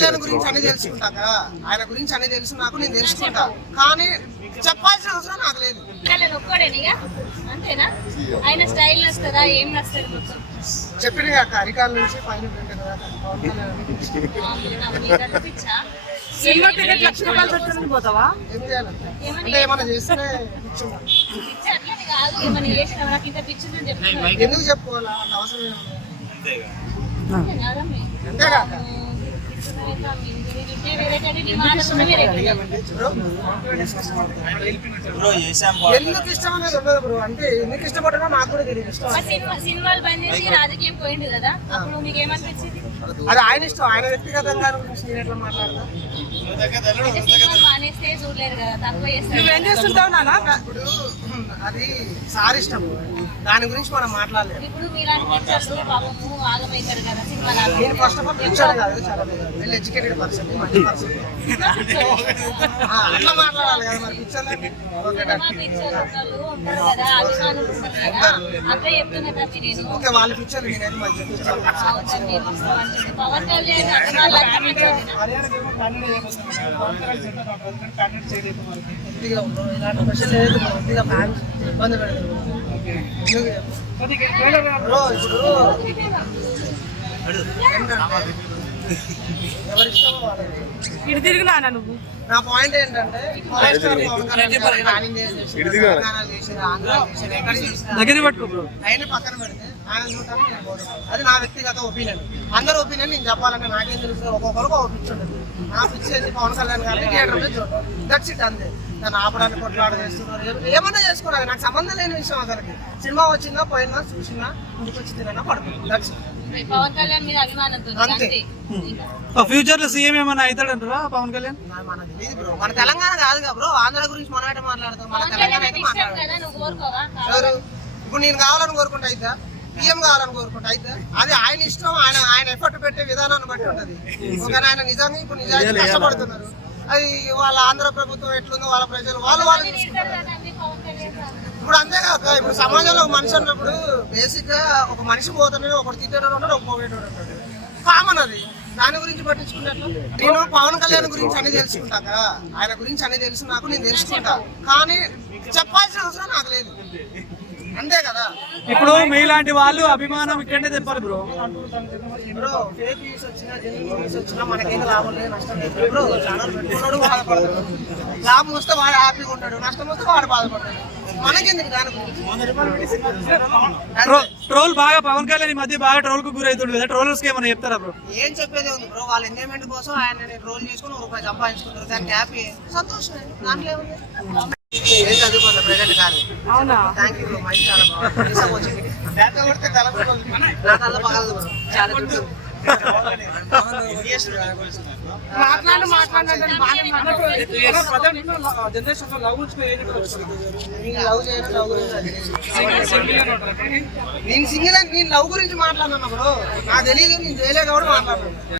కళ్యాణ్ గురించి అన్ని తెలుసుకుంటా కదా ఆయన గురించి అన్ని తెలుసు నాకు నేను తెలుసుకుంటా. కానీ చెప్పాల్సిన అవసరం నాకు లేదు. కళ్యాణ్ ఒక్కడేనిగా? అంతేనా? ఆయన స్టైల్ నస్తుందా ఏం నస్తుంది మొత్తం చెప్పిన కాక అరికాల నుంచి పైన? సినిమా టికెట్ లక్ష రూపాయలు పెట్టుకుని పోతావా? ఏం అంటే ఏమైనా ఎందుకు చెప్పుకోవాలా? అంత అవసరం ఏముంది? ఎందుకు ఇష్టం అనేది ఉండదు బ్రో అంటే ఎందుకు ఇష్టపడ్డా నాకు కూడా తెలియదు. ఇష్టం సినిమాలు బంద్ చేసి రాజకీయం పోయిండు కదా అప్పుడు మీకు ఏమనిపించింది అది ఆయన ఇష్టం. ఆయన వ్యక్తిగతంగా గురించి నేను ఎట్లా మాట్లాడతా? నువ్వేం చేస్తుంటావు ఇప్పుడు అది సార్ ఇష్టం. దాని గురించి మనం మాట్లాడలేదు నేను ఫస్ట్ ఆఫ్ ఆల్ పిక్చర్ కాదు. చాలా ఎడ్యుకేటెడ్ పర్సన్ మంచి పర్సన్. అట్లా మాట్లాడాలి కదా మరి పిక్చర్ వాళ్ళు ఓకే పిక్చర్ నేనైతే మంచి ఇలాంటి క్వశ్చన్ లేదు. కొద్దిగా ఫ్యాన్స్ ఇబ్బంది పెడతారు. ఇప్పుడు ఇటు తిరిగి నాన్న నువ్వు. నా పాయింట్ ఏంటంటే. దగ్గర ఆయన పక్కన పెడితే ఆయన చూడటానికి నేను. అది నా వ్యక్తిగత ఒపీనియన్ అందరి ఒపీనియన్ నేను చెప్పాలంటే నాకేం తెలుసు? ఒక్కొక్కరికి ఒక పిచ్చి ఉంటుంది. నా పిచ్చి ఏంటి పవన్ కళ్యాణ్ గారిని థియేటర్లో చూడటం. దట్స్ ఇట్ అంతే. నన్ను ఆపడానికి కొట్లాడ చేస్తున్నారు. ఏమన్నా చేసుకోరాదు. నాకు సంబంధం లేని విషయం అసలుకి సినిమా వచ్చిందా? పోయిందా? చూసినా ఇంటికి వచ్చి తిన్నా? పడుకుంది? దట్స్ పవన్ కళ్యాణ్ మీద అభిమానంతో అంతే. అంతే. ఫ్యూచర్లో సీఎం ఏమైనా అవుతాడంటారా పవన్ కళ్యాణ్? మన తెలంగాణ కాదుగా బ్రో. ఆంధ్ర గురించి మనం అయితే మాట్లాడతాం మన తెలంగాణ అయితే మాట్లాడతాం. కదా ఇప్పుడు నేను కావాలని కోరుకుంటా అయితే పిఎం కావాలని కోరుకుంటా అయితే అది ఆయన ఇష్టం ఆయన ఆయన ఎఫర్ట్ పెట్టే విధానాన్ని బట్టి ఉంటది. ఒకవేళ ఆయన నిజంగా ఇప్పుడు నిజానికి కష్టపడుతున్నారు అది వాళ్ళ ఆంధ్ర ప్రభుత్వం ఎట్లుందో వాళ్ళ ప్రజలు వాళ్ళు వాళ్ళు చూసుకుంటారు ఇప్పుడు అంతేకాక ఇప్పుడు సమాజంలో ఒక మనిషి అన్నప్పుడు బేసిక్గా ఒక మనిషి పోతున్నాడు ఒకటి తిట్టేటోడు ఉంటాడు ఒక పోయేటోడు ఉంటాడు. కామన్ అది. దాని గురించి పట్టించుకుంటే నేను పవన్ కళ్యాణ్ గురించి అన్ని తెలుసుకుంటాక కదా. ఆయన గురించి అన్ని తెలుసు నాకు నేను తెలుసుకుంటా. కానీ చెప్పాల్సిన అవసరం నాకు లేదు. అంతే కదా. ఇప్పుడు మీలాంటి వాళ్ళు అభిమానం ఇక్కడనే తెప్పాలి బ్రో. లాభం వస్తే వాడు హ్యాపీగా ఉంటాడు నష్టం వస్తే వాడు బాధపడతాడు. ట్రోల్ బాగా పవన్ కళ్యాణ్ ఈ మధ్య బాగా ట్రోల్కు గురవుతుంది కదా ట్రోలర్స్ ఏమైనా చెప్తారా బ్రో? ఏం చెప్పేది ఉంది బ్రో వాళ్ళ ఎంజాయ్మెంట్ కోసం ఆయన రోల్ చేసుకుని ఒక రూపాయి సంపాదించుకుంటారు. దానికి హ్యాపీ. సంతోషమే దాంట్లో ఏం చదువుకోండి ప్రజెంట్ కానీ అవునా? థ్యాంక్ యూ బ్రో మంచి చాలా బాగుంది. నిజం వచ్చింది. డేటా కొడితే తల నా తల పగలదు బ్రో చాలా గుడ్ మాట్లాడి మాట్లాడండి జనరేషన్ లవ్ నేను లవ్ లవ్ సింగిల్ అని నేను లవ్ గురించి మాట్లాడినా బ్రో నాకు తెలియదు నేను చేయలే కాబట్టి మాట్లాడినాను